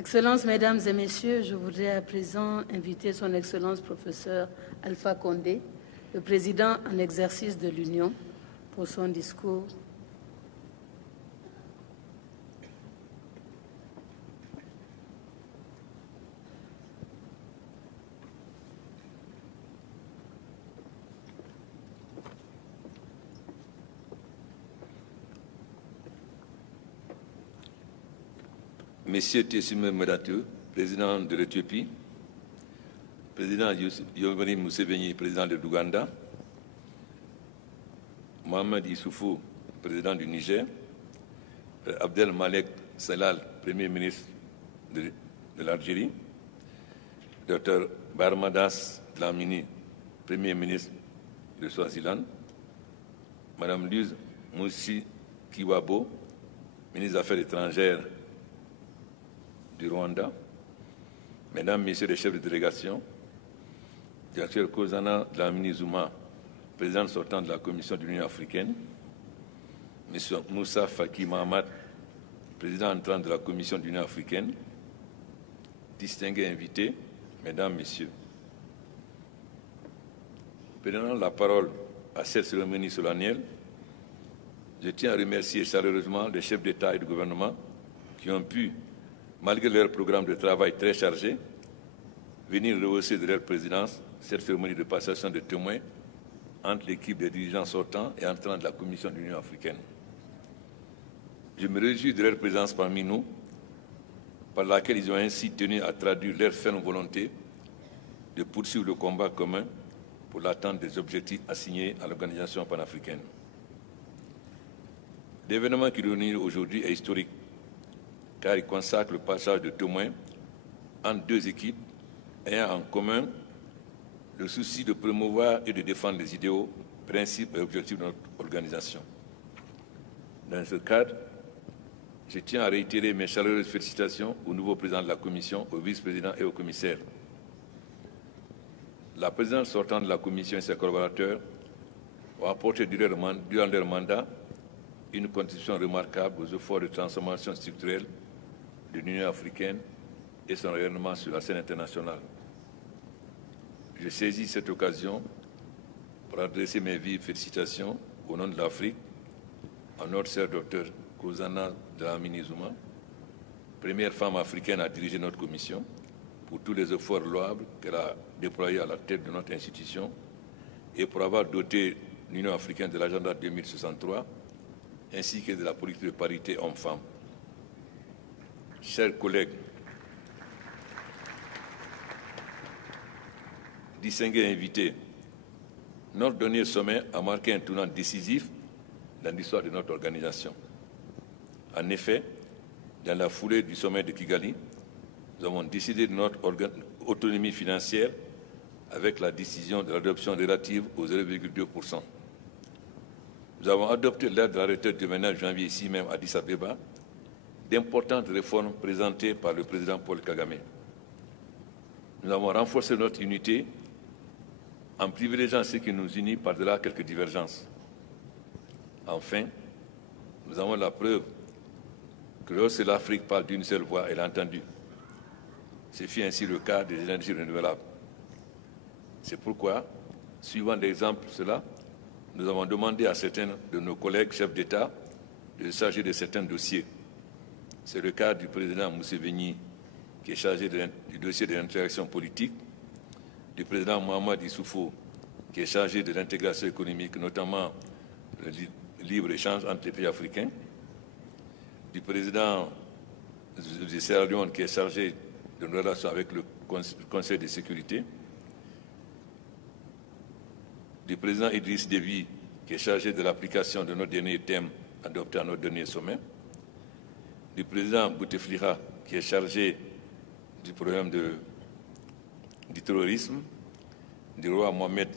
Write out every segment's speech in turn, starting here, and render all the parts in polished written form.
Excellences, Mesdames et Messieurs, je voudrais à présent inviter Son Excellence professeur Alpha Condé, le président en exercice de l'Union, pour son discours. Monsieur Tessime Medateu, président de l'Éthiopie, président Yoweri Museveni, président de l'Ouganda, Mohamed Issoufou, président du Niger, Abdel Malek Salal, premier ministre de l'Algérie, Dr Barmadas Dlamini, premier ministre de Swaziland, Madame Luz Moussi Kiwabo, ministre des Affaires étrangères du Rwanda, Mesdames, Messieurs les chefs de délégation, Dr Kozana Dlamini Zuma, président sortant de la Commission de l'Union africaine, M. Moussa Faki Mahamat, président entrant de la Commission de l'Union africaine, distingués invités, Mesdames, Messieurs. Prenant la parole à cette cérémonie solennelle, je tiens à remercier chaleureusement les chefs d'État et de gouvernement qui ont pu, malgré leur programme de travail très chargé, venir rehausser de leur présidence cette cérémonie de passation de témoins entre l'équipe des dirigeants sortants et entrants de la Commission de l'Union africaine. Je me réjouis de leur présence parmi nous, par laquelle ils ont ainsi tenu à traduire leur ferme volonté de poursuivre le combat commun pour l'atteinte des objectifs assignés à l'organisation panafricaine. L'événement qui réunit aujourd'hui est historique, car il consacre le passage de témoins entre deux équipes ayant en commun le souci de promouvoir et de défendre les idéaux, principes et objectifs de notre organisation. Dans ce cadre, je tiens à réitérer mes chaleureuses félicitations au nouveau président de la Commission, au vice-président et au commissaire. La présidente sortante de la Commission et ses collaborateurs ont apporté durant leur mandat une contribution remarquable aux efforts de transformation structurelle de l'Union africaine et son rayonnement sur la scène internationale. Je saisis cette occasion pour adresser mes vives félicitations au nom de l'Afrique à notre sœur Dr Kozana Dlamini Zuma, première femme africaine à diriger notre commission, pour tous les efforts louables qu'elle a déployés à la tête de notre institution et pour avoir doté l'Union africaine de l'agenda 2063 ainsi que de la politique de parité homme-femme. Chers collègues, distingués invités, notre dernier sommet a marqué un tournant décisif dans l'histoire de notre organisation. En effet, dans la foulée du sommet de Kigali, nous avons décidé de notre autonomie financière avec la décision de l'adoption relative aux 0,2%. Nous avons adopté l'aide de la retraite du 29 janvier ici même à Addis Abeba, d'importantes réformes présentées par le président Paul Kagame. Nous avons renforcé notre unité en privilégiant ce qui nous unit par-delà quelques divergences. Enfin, nous avons la preuve que lorsque l'Afrique parle d'une seule voix, elle est entendue. Ce fut ainsi le cas des énergies renouvelables. C'est pourquoi, suivant l'exemple de cela, nous avons demandé à certains de nos collègues chefs d'État de charger de certains dossiers. C'est le cas du président Museveni, qui est chargé du dossier de l'interaction politique, du président Mohamed Issoufou, qui est chargé de l'intégration économique, notamment le libre-échange entre les pays africains, du président de Sierra Leone, qui est chargé de nos relations avec le Conseil de sécurité, du président Idriss Déby, qui est chargé de l'application de notre dernier thème adopté à notre dernier sommet, du président Bouteflika, qui est chargé du problème du terrorisme, du roi Mohamed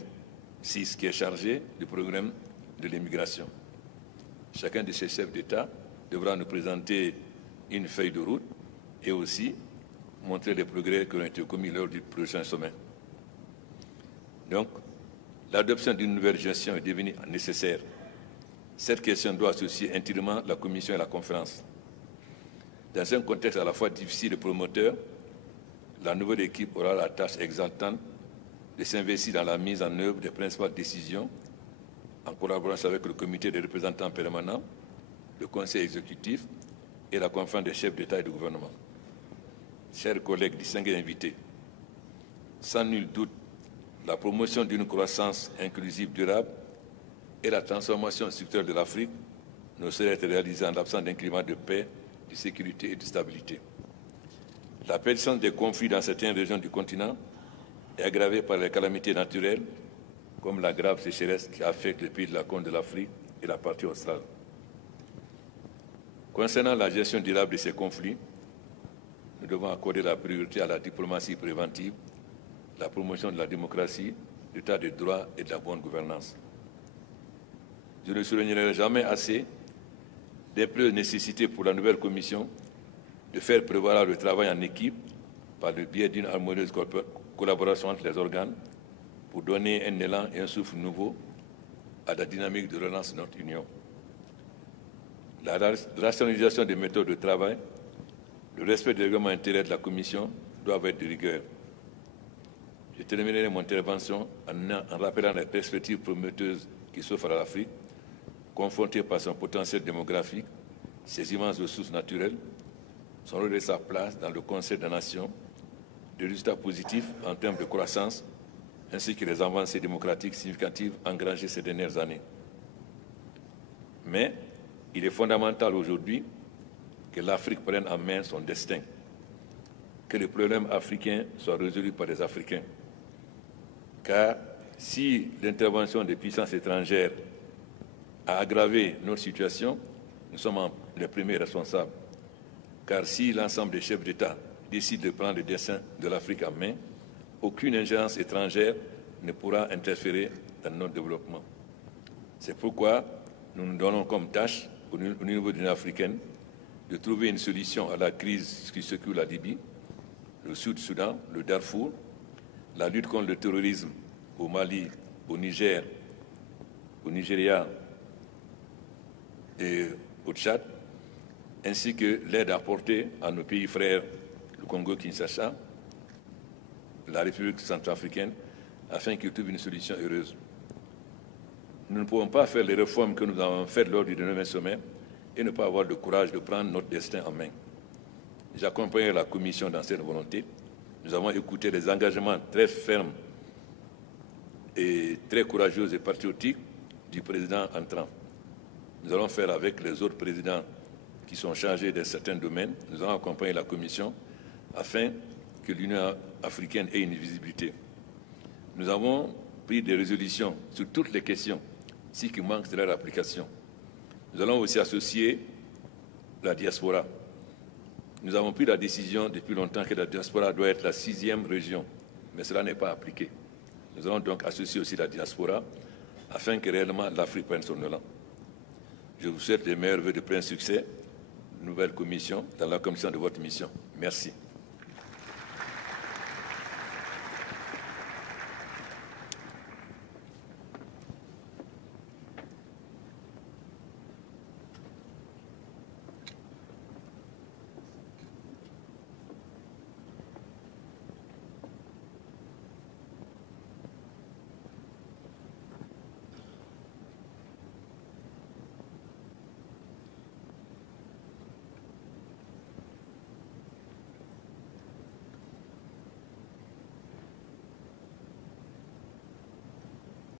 VI, qui est chargé du programme de l'immigration. Chacun de ces chefs d'État devra nous présenter une feuille de route et aussi montrer les progrès qui ont été commis lors du prochain sommet. Donc, l'adoption d'une nouvelle gestion est devenue nécessaire. Cette question doit associer intimement la Commission et la conférence. Dans un contexte à la fois difficile et promoteur, la nouvelle équipe aura la tâche exaltante de s'investir dans la mise en œuvre des principales décisions en collaboration avec le comité des représentants permanents, le conseil exécutif et la conférence des chefs d'État et de gouvernement. Chers collègues distingués invités, sans nul doute, la promotion d'une croissance inclusive durable et la transformation structurelle de l'Afrique ne saurait être réalisée en l'absence d'un climat de paix, de sécurité et de stabilité. La persistance des conflits dans certaines régions du continent est aggravée par les calamités naturelles, comme la grave sécheresse qui affecte les pays de la Corne de l'Afrique et la partie australe. Concernant la gestion durable de ces conflits, nous devons accorder la priorité à la diplomatie préventive, la promotion de la démocratie, l'état de droit et de la bonne gouvernance. Je ne soulignerai jamais assez l'impérieuse nécessité pour la nouvelle Commission de faire prévaloir le travail en équipe par le biais d'une harmonieuse collaboration entre les organes pour donner un élan et un souffle nouveau à la dynamique de relance de notre Union. La rationalisation des méthodes de travail, le respect des règlements intérieurs de la Commission doivent être de rigueur. Je terminerai mon intervention en rappelant les perspectives prometteuses qui s'offrent à l'Afrique, confrontée par son potentiel démographique, ses immenses ressources naturelles, son rôle et sa place dans le Conseil des Nations, des résultats positifs en termes de croissance, ainsi que les avancées démocratiques significatives engrangées ces dernières années. Mais il est fondamental aujourd'hui que l'Afrique prenne en main son destin, que les problèmes africains soient résolus par les Africains. Car si l'intervention des puissances étrangères a aggravé notre situation, nous sommes les premiers responsables. Car si l'ensemble des chefs d'État décident de prendre le destin de l'Afrique en main, aucune ingérence étrangère ne pourra interférer dans notre développement. C'est pourquoi nous nous donnons comme tâche, au niveau de l'Union africaine, de trouver une solution à la crise qui secoue la Libye, le Sud-Soudan, le Darfour, la lutte contre le terrorisme au Mali, au Niger, au Nigeria et au Tchad, ainsi que l'aide apportée à nos pays frères, le Congo-Kinshasa, la République centrafricaine, afin qu'ils trouvent une solution heureuse. Nous ne pouvons pas faire les réformes que nous avons faites lors du dernier sommet et ne pas avoir le courage de prendre notre destin en main. J'accompagne la Commission dans cette volonté. Nous avons écouté les engagements très fermes et très courageux et patriotiques du président entrant. Nous allons faire avec les autres présidents qui sont chargés de certains domaines. Nous allons accompagner la Commission afin que l'Union africaine ait une visibilité. Nous avons pris des résolutions sur toutes les questions, ce qui manque de leur application. Nous allons aussi associer la diaspora. Nous avons pris la décision depuis longtemps que la diaspora doit être la 6e région, mais cela n'est pas appliqué. Nous allons donc associer aussi la diaspora afin que réellement l'Afrique prenne son élan. Je vous souhaite les meilleurs vœux de plein succès, nouvelle commission, dans la commission de votre mission. Merci.